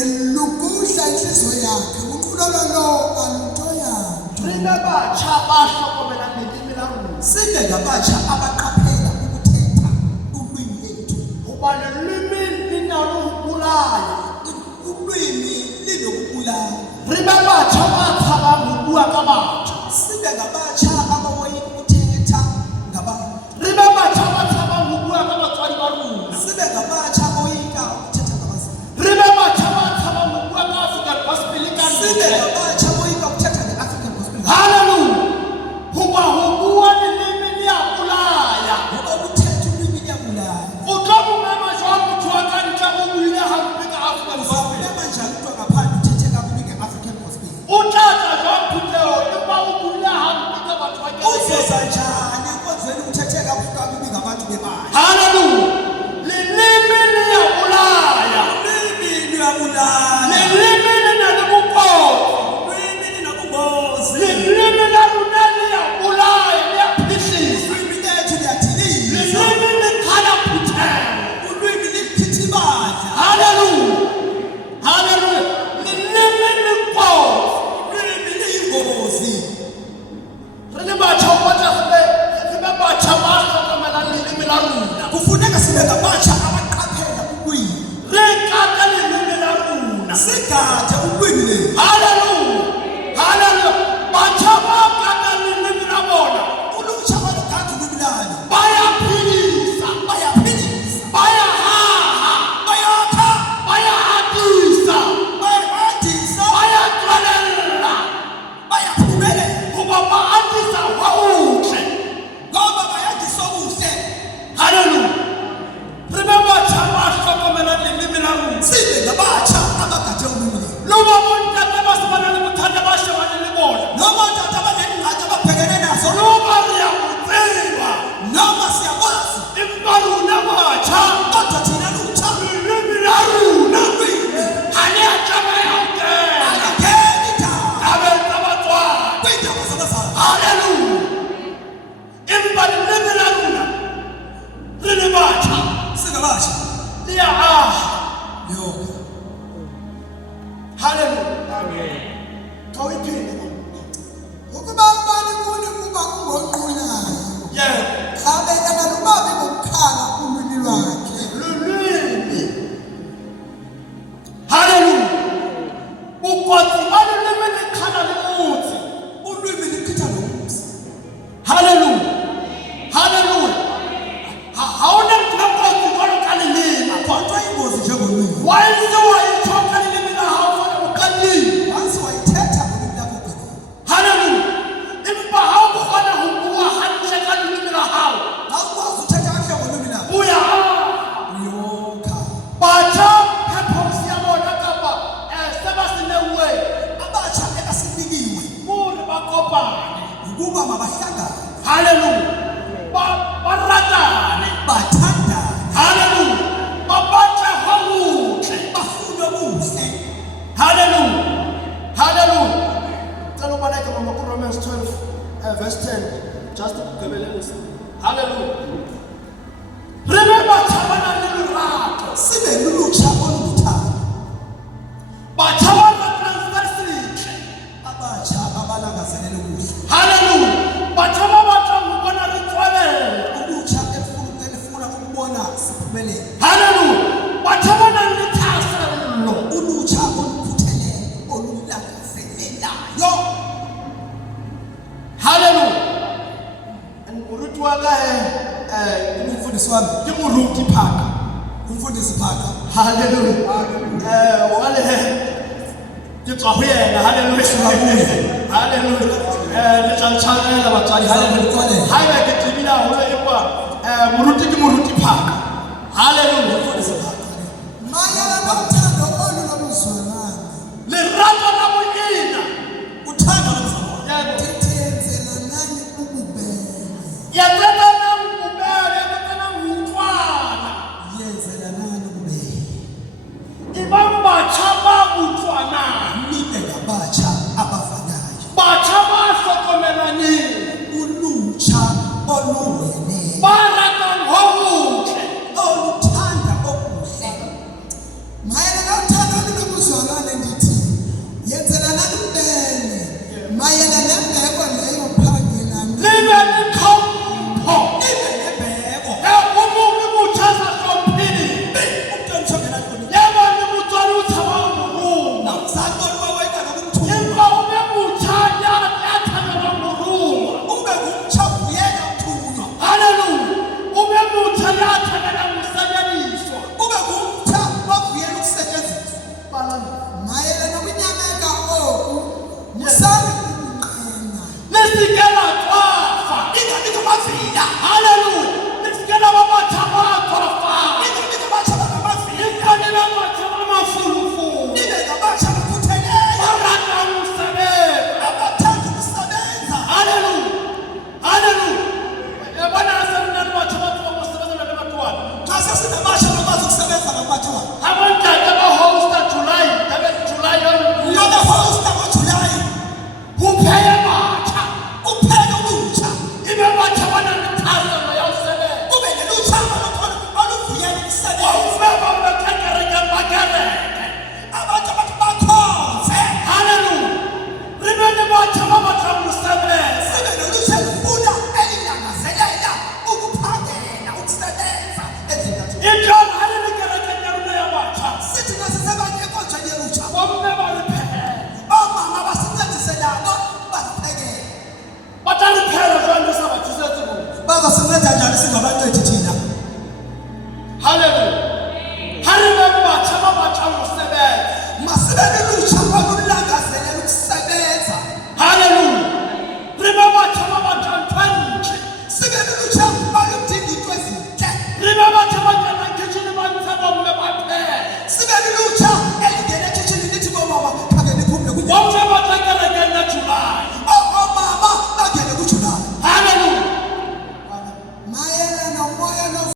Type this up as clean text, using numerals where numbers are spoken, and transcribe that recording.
elukusha inhliziyo yakhe uqulolo lo alutoya. Rinabatsha bahlokomela nelimi larona. Sibe ngabatsha abaqaphela ukuthetha ulwimi lethu. Kuba lelimi linalo ukubulala. Ulwimi linokubulala. Rinabatsha bathaba ngokubua kabatsha. Sibe ngabatsha abawoyika ukuthetha ngabantu. Rinabatsha bathaba ngokubua kabatswadi barona. Sibe ngabatsha aboyika ukuthetha ngabazali. Rinabatsha bathaba ngokubua ka-African Gospel Canada. Sibe ngabatsha aboyika ukuthetha nge-African Gospel. Hallelujah. Kuba ngokubua lelimi liyabulala. Ngoba ukuthetha ulwimi liyabulala. Uqobo mama jwang motho wa ka ntle o buile hampe ka African Gospel. Uzawulema njani umntu angaphandle uthethe kakubi nge-African Gospel? Uthatha jwang Phuteo empa o buile hampe ka batho ba Uzoza kereke. njani enkonzweni uthethe kakubi ngabantu bebandla? Hallelujah. Lelimi liyabulala. Ulwimi luyabulala. Lelimi linalobukhosi. Ulwimi linobungozi. Lelimi larona liyabulala, liyaphihlisa. Ulwimi lethu liyathiliza. Lelimi likhala Phuteo. Ulwimi liphithibadla. Hallelujah. Hallelujah. Lelimi likhosi. Ulwimi liyingozi. Re batho ba tla sibe batho ba hlokomela lelimi larona. Kufuneka sibe ngabatsha abaqaphela ulwimi. Re kata lelimi larona. Sigade ulwimi lethu. Hallelujah. Hallelujah. Batho ba kata lelimi la bona. Ulutsha balugade ulwimi lalo. Bayaphilisa. Bayaphilisa. Bayahaha. Bayakha. Bayahadisa. Bayabadisa. Bayaqalela. Bayaphumelela. Kuba ba-andisa wawuhle. Ngoba bayadisa okuhle. Hallelujah. Re be batho ba hlokomela lelimi larona. Sibe ngabatsha abagade ulwimi lethu. Loba bontate ba se ba na le bothata ba shebane le bona. Noma tata abanengxaki ababhekene nazo. Loba re ya mo tseba. Noma siyakwazi. Empa rona batjha, Kodwa thina lutsha. lelimi la rona Ulwimi ha le a tlameha ho kena alungeni indaba. tabeng tsa batswadi. Kwiindaba zabazali. Hallelujah. Empa lelimi la rona re le batjha Singabatsha. le ya aha. Yonke. Hallelujah. Ka o iphile mo. Ukuba ubani kuni kuba ungonqulayo. Yeah. Abekana lubabe ngokukhala ulwimi lwakhe. Lelimi. Hallelujah. Ukwazi ba lelimi likhala le motse. Ulwimi lichitha nomzi. Hallelujah. Hallelujah. Ha ona mthapoti jwalo ka lelimi. Kodwa ingozi njengolwimi. Wa itse wa ithoka lelimi la hao fana mokadimi. Once wayithetha ulwimi lakho ugqibile. Hallelujah. Empa ha o kgona ho bua hantle ka lelimi la hao. Awukwazi uthetha kakuhle ngolwimi lakho. O ya Uyokha. batjha purpose ya bona kapa se ba se neuwe. Abatsha ekasinikiwe Kore ba kopane. ukuba mabahlangane. Hallelujah. Ba ratane. Bathandane. Hallelujah. Ba batle ho botle. Bafune obuhle. Hallelujah. Hallelujah. Tell me like Romans 12 verse 10. Just to give a little. Hallelujah. Remember tabana lerato. Sibe lulutsha oluthando. Batabana transversity. Abatsha abalangazelele kuhle. Hallelujah. Bataba batla ngibona ritswabela. Ulutsha elifuna ukubona siphumelele. Hallelujah. Batabana lithaselo. Ulutsha olukhuthelele olulangazelelayo. Hallelujah. And uruti wa ka Umfundisi wami. ke moruti phaka. Umfundisi Phaka. Hallelujah. Wale ke tswa ho yena. Hallelujah. Hallelujah. Le tshantshana batswadi. Hallelujah. Ha eba ke tibila holo empa moruti ke moruti phaka. Hallelujah. Umfundisi Phaka. Mayelana nothando olunobuzwelane. Lerato la moyena. Uthando lomzalwane. Ya Tethenzela nani ububele. ya tsena nang bubele, ya tsena nang utlwana. Yenzela nani ububele. Ibang batjha ba utlwana. Nibe ngabatsha abafanayo. Batjha ba hlokomelaneng. Ulutsha oluwene. Ba ratang ho botle. Oluthanda thina sisebanye konje yelutsha bomme ba re phehela omama basincedise nabo basiphekele ba tla re phehela jwang re sa ba thusetse bona bazosinceda njani singabancedi thina haleluya ha re be batjha ba batlang ho sebetsa masibe lulutsha olulangazelela ukusebenza haleluya re be batjha ba batlang tshwantshe sibe lulutsha oludinga into ezintle re be batjha ba kenang kitchen ba ntsha bomme ba phehela sibe lulutsha elingena ekitchen lithi bomama khake niphumle bomme